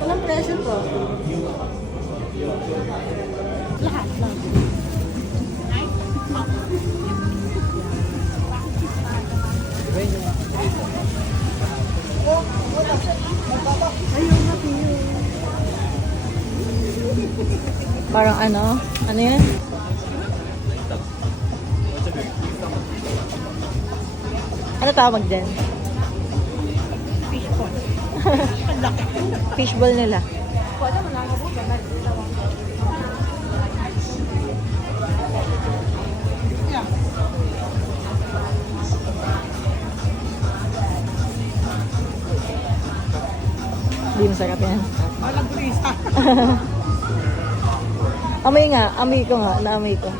Walang pressure po. Lahat lang. Ayaw na piyo. Parang ano? Ano yan? Ano tawag dyan? Fishball. Fishball nila. Hindi masarap yan. Walang turista. Amoy nga, amoy ko nga, naamoy ko.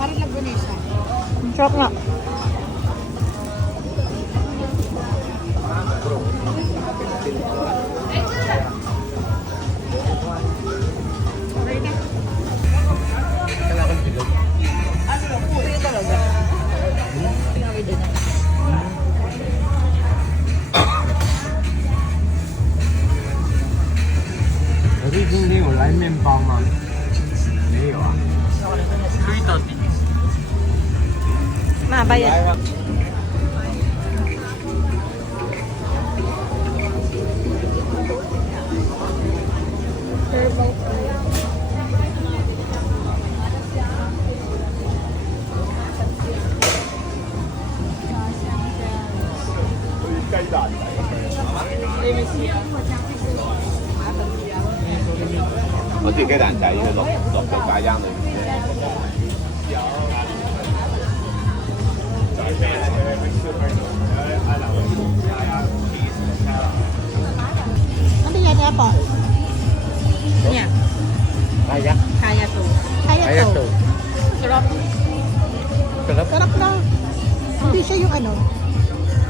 Parang lagunisa. Sarap nga. Okay na. Puti talaga. Pinawid din na. 我最近有来面包吗？没有啊。推到底。 Mahaba yan.我自己雞蛋仔要落到架罌裏面。 Ano yan, Epo? Niya. Kaya. Kaya to. Kaya Kaya to. to. Sarap. Sarap. Sarap na. Hindi siya yung ano.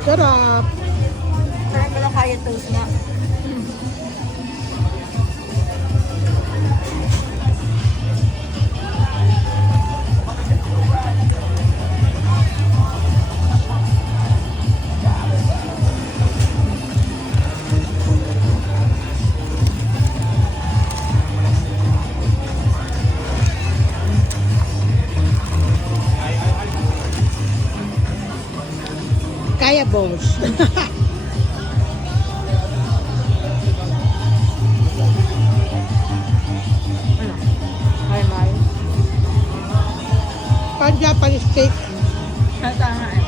Sarap. Sarap pala kaya toast nga. Kaya boss. Ano? Hi. Pan Japanese cake. Kaya nga eh.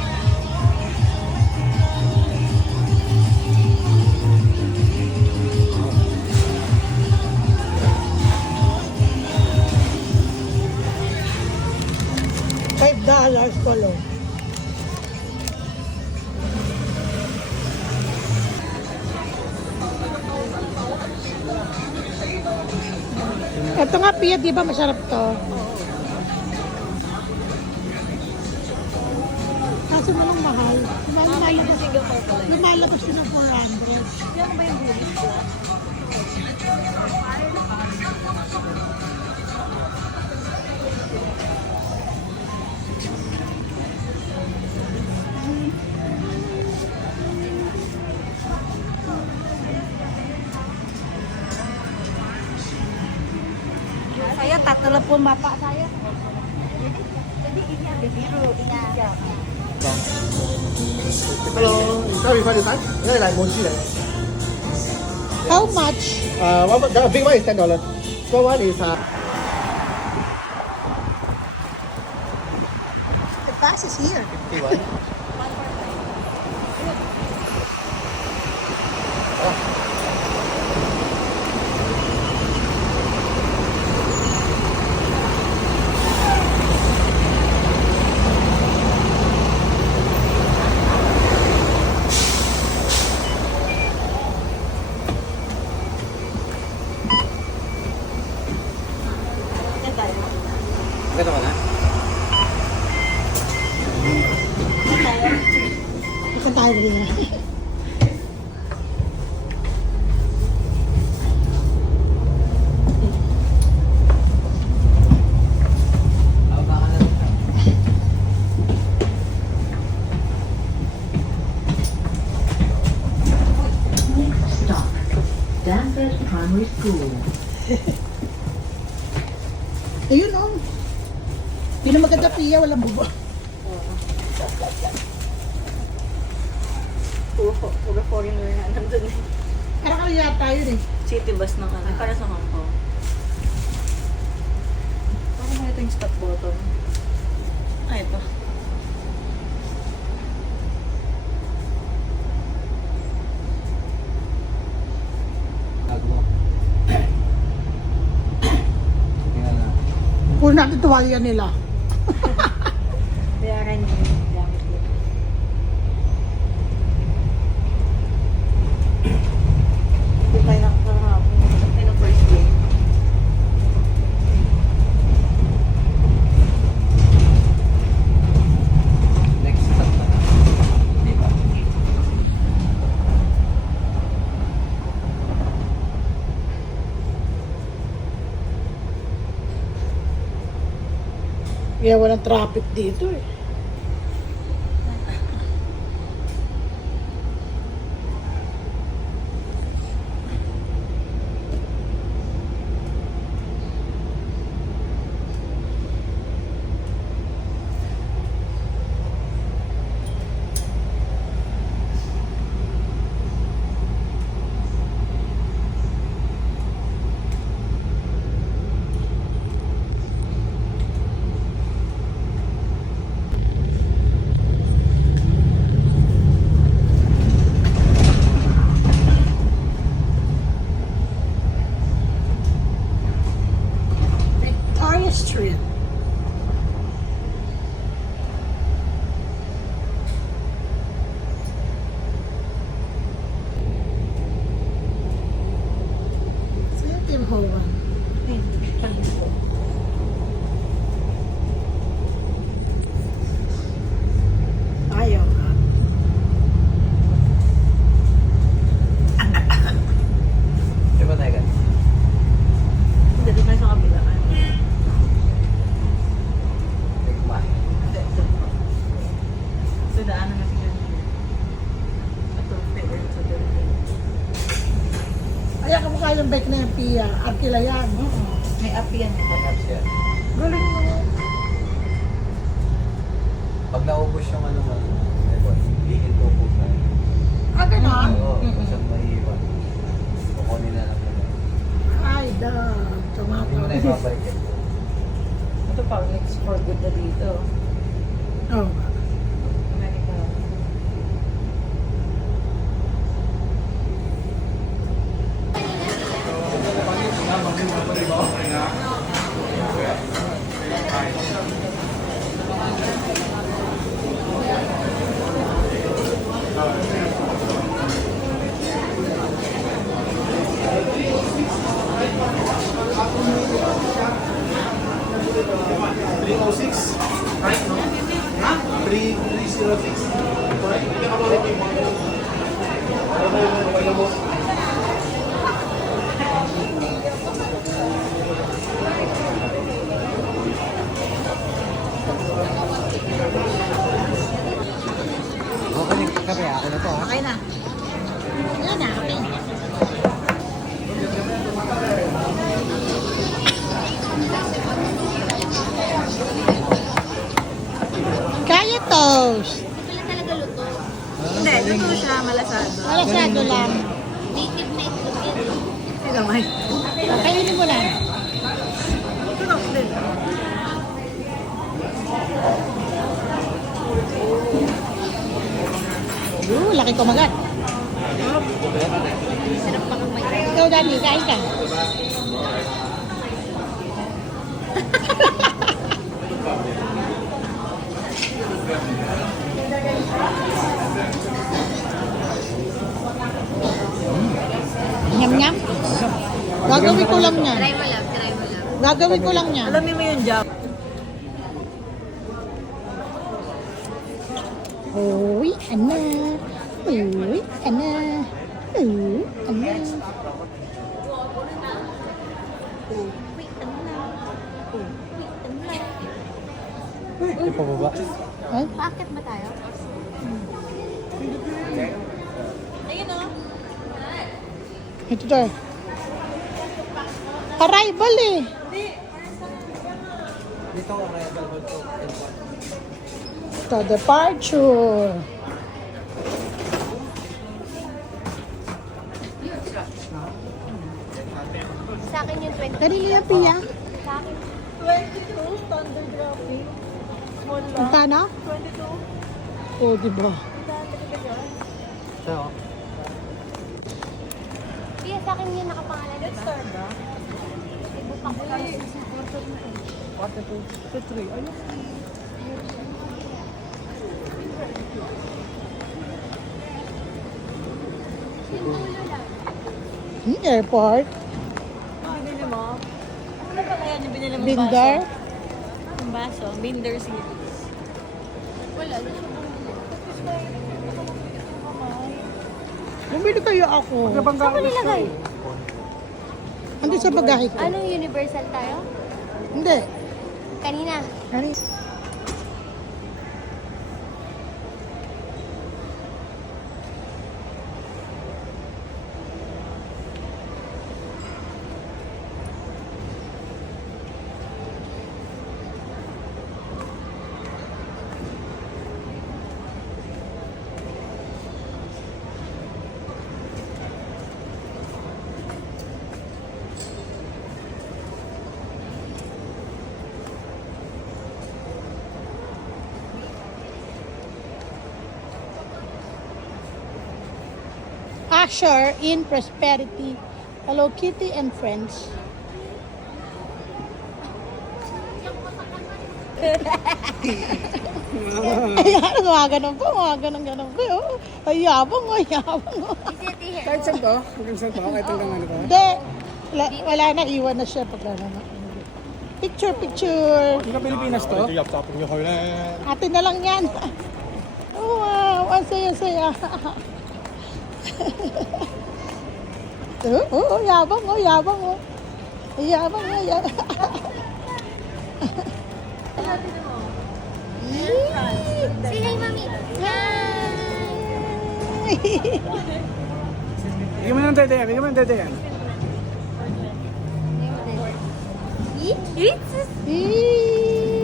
$5 palo. Ito nga, Pia, di ba masarap to? Kaso nalang mahal. Lumalabas, Singapore pala yun. lumalabas yun ng 400. Yan ba yung bulis ko? Saya tak telepon bapak saya. Jadi ini ada biru, ini ada. Hello, sorry for the time. This is like mochi. How much? The big one is $10. Small one is The bus is here. 51. Ito ka na? Ito tayo rin. Primary School. Ayun oh. Hindi na maganda Pia, walang bubo. Puro foreigner na nandun eh. Parang kaya yata yun eh. City bus ng ano, para sa Hong Kong. Parang mo ito yung stop button. Ah, ito. Tingnan na. Kung natin tuwalya nila. Bayaran niyo yung gamit yun. Hindi tayo nakakahapon. Ito yung first day. Next stop na. Di ba? Kaya walang traffic dito eh. Victoria Street. Saan yung Tim Hortons? Ayaw nga. Di ba tayo ganun? Hindi, doon tayo sa kabila. Tikman. Hindi, doon. So, daanan natin yun. Ito, pwede sa doon. Ay, kamukha yung bike na yung Pia. Arkila yan. May app yan. Perhaps yan. Galing mo. Pag naubos yung ano mo, lihin po po sa Ah, gano'n? Oo, basta maiiwan. Kukunin na lang nila. Ay, da. Hindi mo na Tomato. ibabalik yan. Ito pa, next for good na dito. Oh. America. Okay, kape ako na to ha. Okay na. Yan na, okay. Kaya toast. Hindi, luto siya, malasado. Malasado lang. Hindi naman. Kainin mo lang. Ito na, hindi. Laki ko magat. Ikaw, Dani, kain ka. Nyam-nyam. Gagawin ko lang niya. Try mo lang, try mo lang. Gagawin ko lang niya. Alamin mo yung job. Uy, ana. Uy, ana. Uy, ana. Ito pa baba. Ay, Paakit ba tayo? ito to. Arrival eh. Dito arrival to. Ito, departure. Sa akin yung 20. Kanino yan, Pia? Sa akin. 22, standard graphic. Small lang. Magkano? 22. Oh, diba? So, Kaya sa akin yung nakapangalan, Let's diba? start ba? Ibupak ko lang. quarter to 3. Ayun. Yung dulo lang. Airport. Binili mo? Ano pala yan yung binili mo Binder. baso? Yung baso. Binder series. Wala. Bumili kayo ako. Saan mo nilagay? Ando sa bagahe ko. Anong universal tayo? Hindi. Kanina. Ano? Asher in Prosperity. Hello Kitty and Friends. Ayan, gumaganon po, gumaganon po. Oh. Ay, yabang, ay, yabang. Oh. Kahit saan to? Hanggang saan to? Kahit hanggang ano to? Hindi, wala na, iwan na siya pag ano. Picture, picture. Hindi ka Pilipinas to? 入集仲要去咧。 Atin na lang yan. Oh, wow, ang saya-saya. Yabang, oh, yabang, oh. Yabang, oh, yabang. Say hi, mami. Hi! Bigyan mo ng dede, bigyan mo ng dede yan.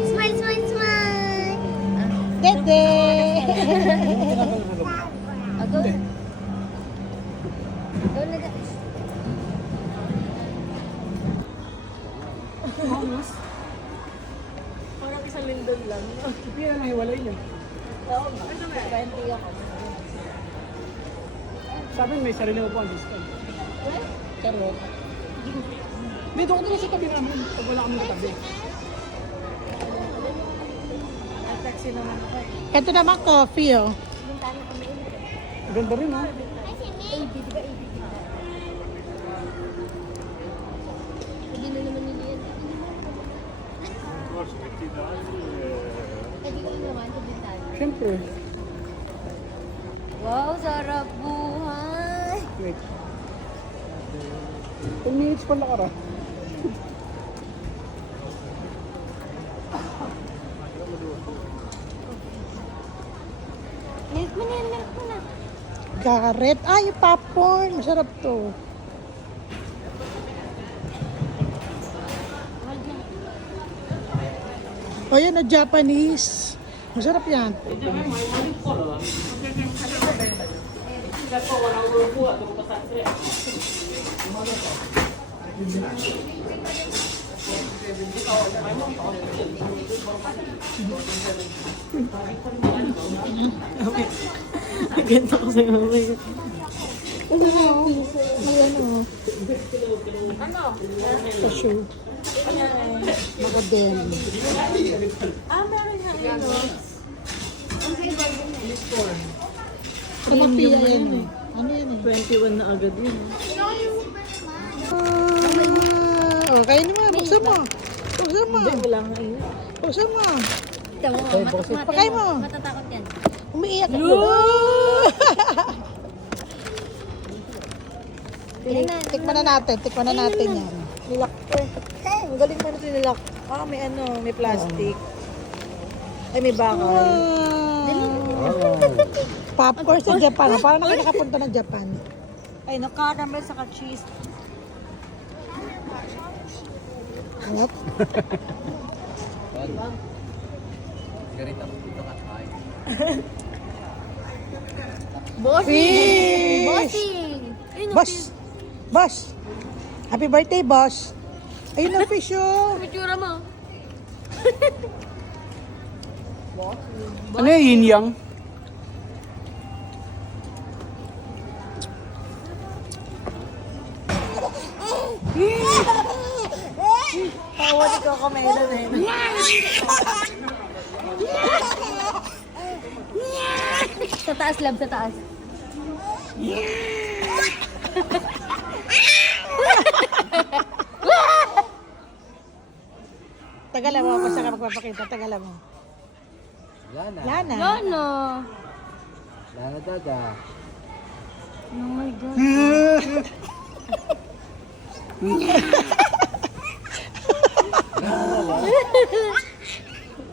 Smile, smile, smile! Dede. Go. Go na ka. Parang isang lindol lang. Hindi na nahiwalay niya. Oo nga. 20 ako. Sabi may sarili mo po ang discount. Charot. Dito ko na sa tabi namin. Pag wala kami katabi. Taxi naman ako eh. Ito naman coffee, oh. Bintana ko may init. Ganda rin ha. AB, di ba AB? Hindi na naman nila yan. Pwede ko naman sa bintana. Siyempre. Wow, sarap buhay! Wait. 10 minutes pa nakara. Milk mo na yan, milk mo na. Garret. Ah, yung popcorn. Masarap to. O yan, na Japanese. Masarap yan. Ganito ko sa'yo mamaya. Cashew. Magadem. Meron nga ano. Sa mapila yan eh. Ano yan eh? 21 na agad yun. Oh, kainin mo. Buksan mo. Buksan mo. Hindi, wala nga yun. Buksan mo. Ito mo, Pakay mo. matatakot yan. Umiiyak ako. Tikman na natin. Tikman na natin yan. Nilak ko eh. Ang galing mo na ito nilak. Ah, may ano, may plastic. Ay, may bakal. Popcorn sa Japan. Parang na nakapunta ng Japan. Ay, no, caramel saka cheese. What? Bossing! Fish! Bossing! Ayun, Boss! Boss! Happy birthday, boss! Ayun ang fish, oh! picture mo. Ano yung yin yang? Tawa ni Coco Melon eh. Sa taas, love, sa taas. Tagalan mo, basta ka magpapakita. Tagalan mo. Lana. Lana. Lono! Lana daga. Oh my God.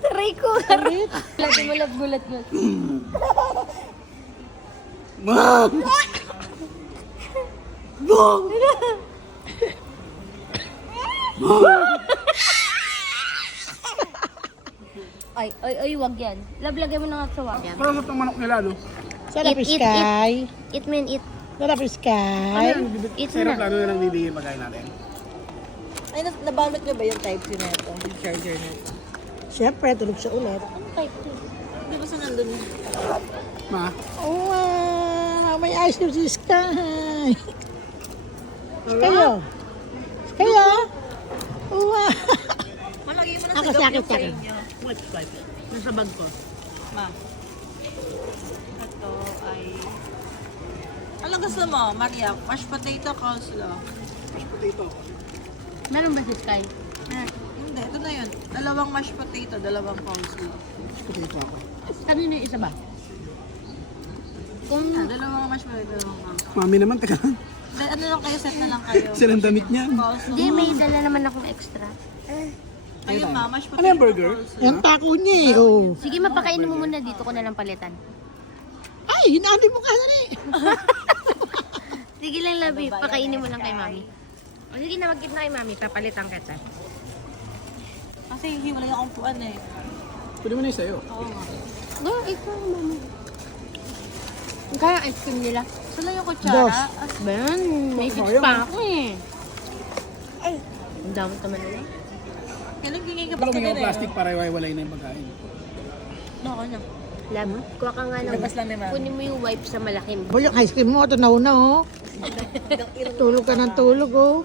Taray ko. Lati mo lang gulat mo. Ay, wag yan. Lagyan mo na nga sa wag yan. Parang sa itong manok nila, no? Sarap Eat, eat, sky. Eat man, eat. Sarap sky. It's Pero na. plano na lang bibigyan pagkain natin. Ay, nabalot niyo ba yung type C nito? Yung charger nito? Siyempre, tulog siya ulit. Ano type to? Hindi ba sa nandun? Ma? Wow! May ice cream si Sky! Kayo! Kayo! Wow! Malagay mo na Ako, sa sa akin, yung sa akin. frame niyo. Swipe. Nasa bag ko. Ma. Ito ay... Anong gusto mo, Maria? Mashed potato, coleslaw. Mashed potato. Meron ba si Sky? Hindi, ito na yun. Dalawang mashed potato, dalawang coleslaw. Mashed potato ako. Kanino yung isa ba? Kung Dalawang mashed potato, dalawang coleslaw. Mami naman, teka lang. Ano lang kayo, set na lang kayo. Silang damit niyan. Coleslaw. hindi, may dala naman akong extra. Kayo ma, mashed potato, Ano yung burger? coleslaw. Yan tako niya eh. Oh. Sige, mapakainin mo muna dito ko na lang palitan. Ay, hinahati mo kasi eh. Sige lang, Labi. Pakainin mo lang kay Mami. O sige na, mag-give na kay Mami. Papalitan kita. Kasi hiwalay akong puan eh. Pwede mo na yung sa'yo. Oo nga. Go, ikaw, Mami. Ang kaya ice cream nila. Saan lang yung Dos. kutsara? Ben, may fix pa ako eh. Ay, ang dami naman nila. Kailan gingay ka Alam mo din yung plastic para iwalay na yung pagkain. Ako na. Lab, kuha ka nga ng... Labas lang ni Mami. Kunin mo yung wipe sa malaking. Oh, yung ice cream mo, ito nauna oh. Tulog ka ng tulog oh.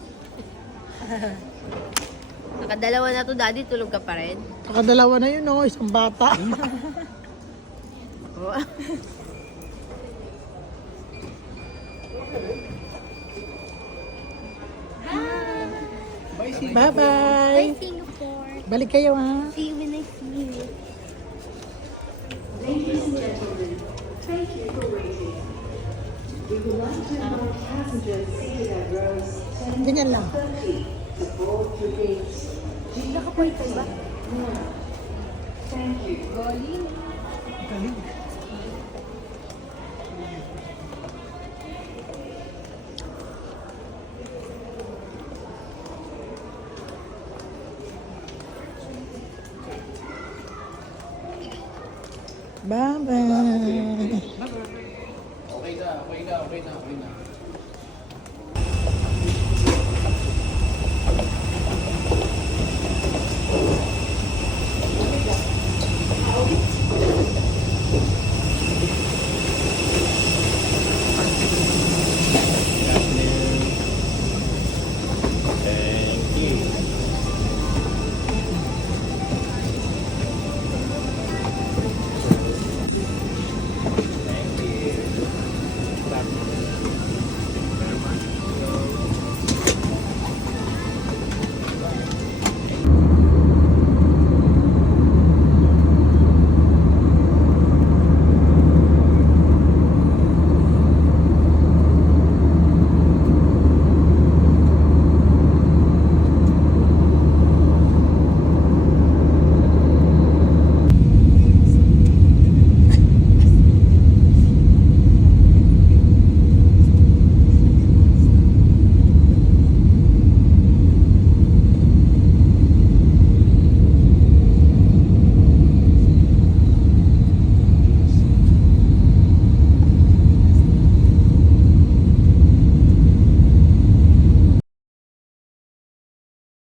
Nakadalawa na to, Daddy. Tulog ka pa rin. Nakadalawa na yun oh, isang bata. Bye-bye. Bye, Singapore. Balik kayo ha. See you when I see you. Ganyan lang. Nakapointay ba? Bye-bye.